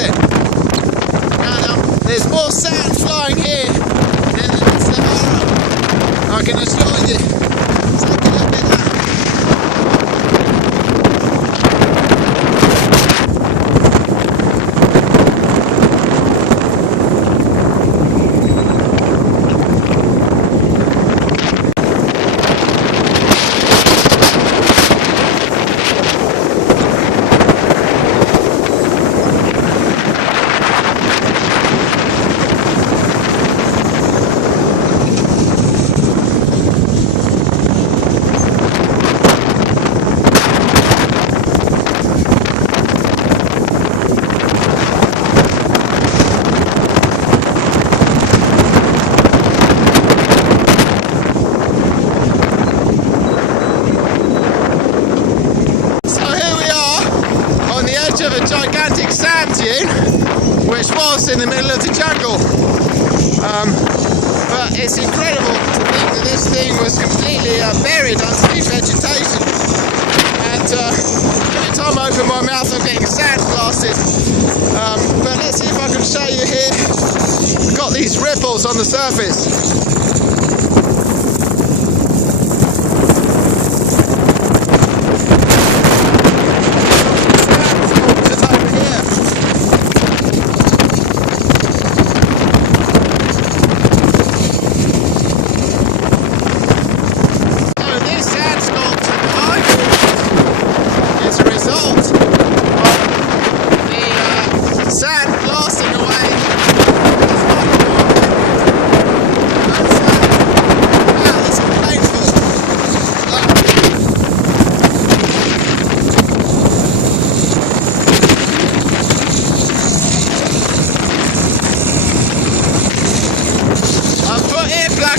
it. Now, there's more sand flying here than in the Sahara, I can assure you. Take a look at that. Of a gigantic sand dune which was in the middle of the jungle, but it's incredible to think that this thing was completely buried underneath vegetation, and every time I open my mouth I'm getting sand blasted, but let's see if I can show you here. We've got these ripples on the surface.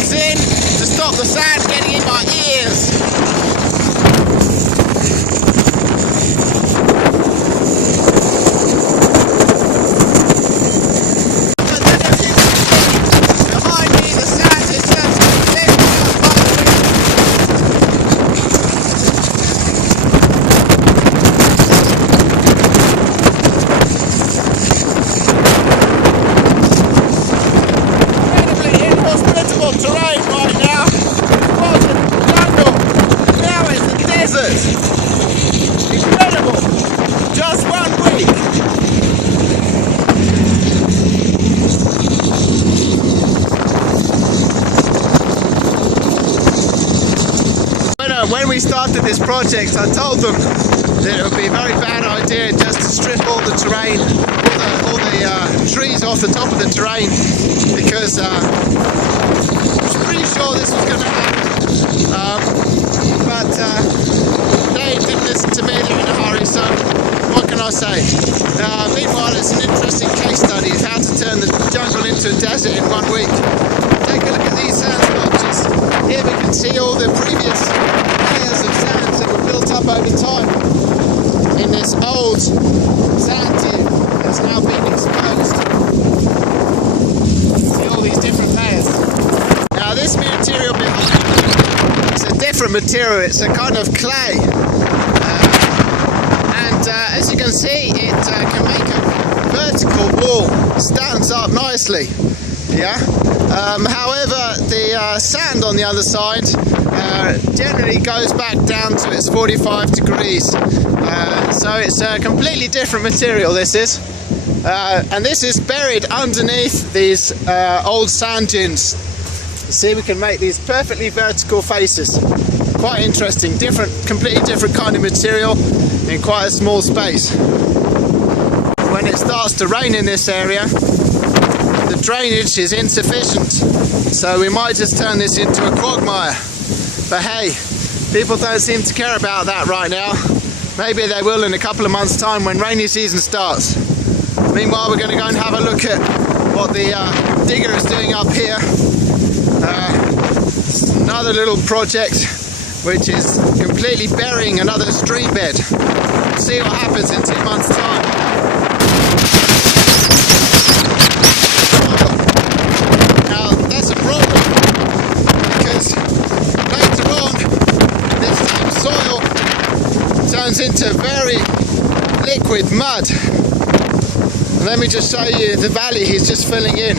To stop the sand getting in my ears. Behind me the sand is just lifting up incredibly inhospitable terrain right now. Incredible! Just 1 week! When we started this project, I told them that it would be a very bad idea just to strip all the terrain, all the trees off the top of the terrain, because I was pretty sure this was going to happen. But they didn't listen to me, they're in a hurry, so what can I say? Meanwhile, it's an interesting case study of how to turn the jungle into a desert in 1 week. Take a look at these sand splotches. Here we can see all the previous layers of sands that were built up over time in this old sand dune that's now been exposed. See all these different layers. Now this material behind me, it's a different material, it's a kind of clay, and as you can see it can make a vertical wall, stands up nicely, yeah. However, the sand on the other side generally goes back down to its 45 degrees, so it's a completely different material, this is, and this is buried underneath these old sand dunes. See, we can make these perfectly vertical faces. Quite interesting, completely different kind of material in quite a small space. When it starts to rain in this area, the drainage is insufficient, so we might just turn this into a quagmire. But hey, people don't seem to care about that right now. Maybe they will in a couple of months' time when rainy season starts. Meanwhile, we're going to go and have a look at what the digger is doing up here. Another little project which is completely burying another stream bed. See what happens in 2 months' time. Now that's a problem, because later on this same soil turns into very liquid mud. Let me just show you the valley he's just filling in.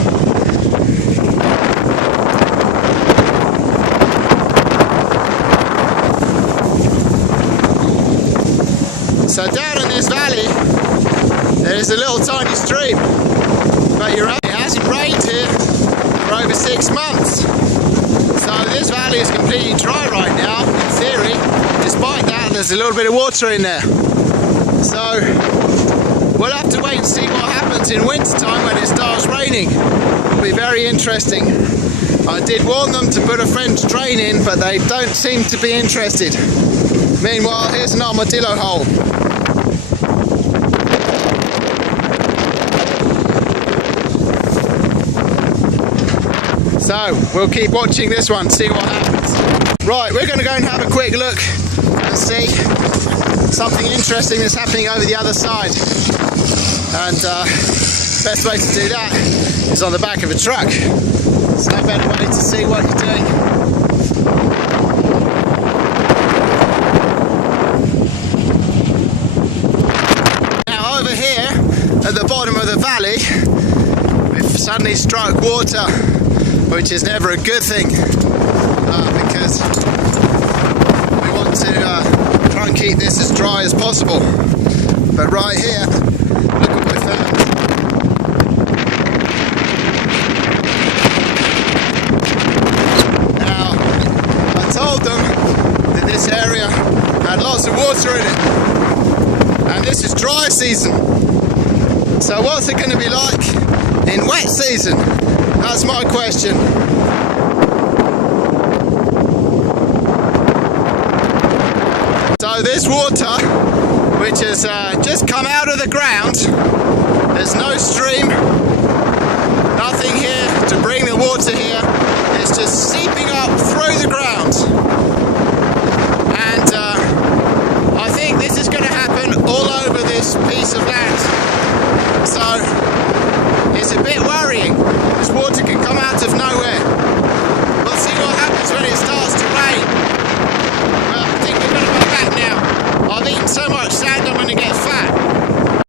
So down in this valley, there is a little tiny stream, but you're right, it hasn't rained here for over 6 months. So this valley is completely dry right now, in theory. Despite that, there's a little bit of water in there. So we'll have to wait and see what happens in winter time when it starts raining. It'll be very interesting. I did warn them to put a French drain in, but they don't seem to be interested. Meanwhile, here's an armadillo hole. So we'll keep watching this one, see what happens. Right, we're going to go and have a quick look and see something interesting that's happening over the other side. And best way to do that is on the back of a truck. There's no better way to see what you're doing. Now over here at the bottom of the valley, we've suddenly struck water, which is never a good thing, because we want to try and keep this as dry as possible. But right here, look what we found. Now, I told them that this area had lots of water in it, and this is dry season. So what's it going to be like in wet season? That's my question. So this water, which has just come out of the ground, there's no stream, nothing here to bring the water here, it's just seeping up through the ground. And I think this is going to happen all over this piece of land. So it's a bit worrying. This water can come out of nowhere. We'll see what happens when it starts to rain. Well, I think we're going to go back now. I've eaten so much sand I'm going to get fat.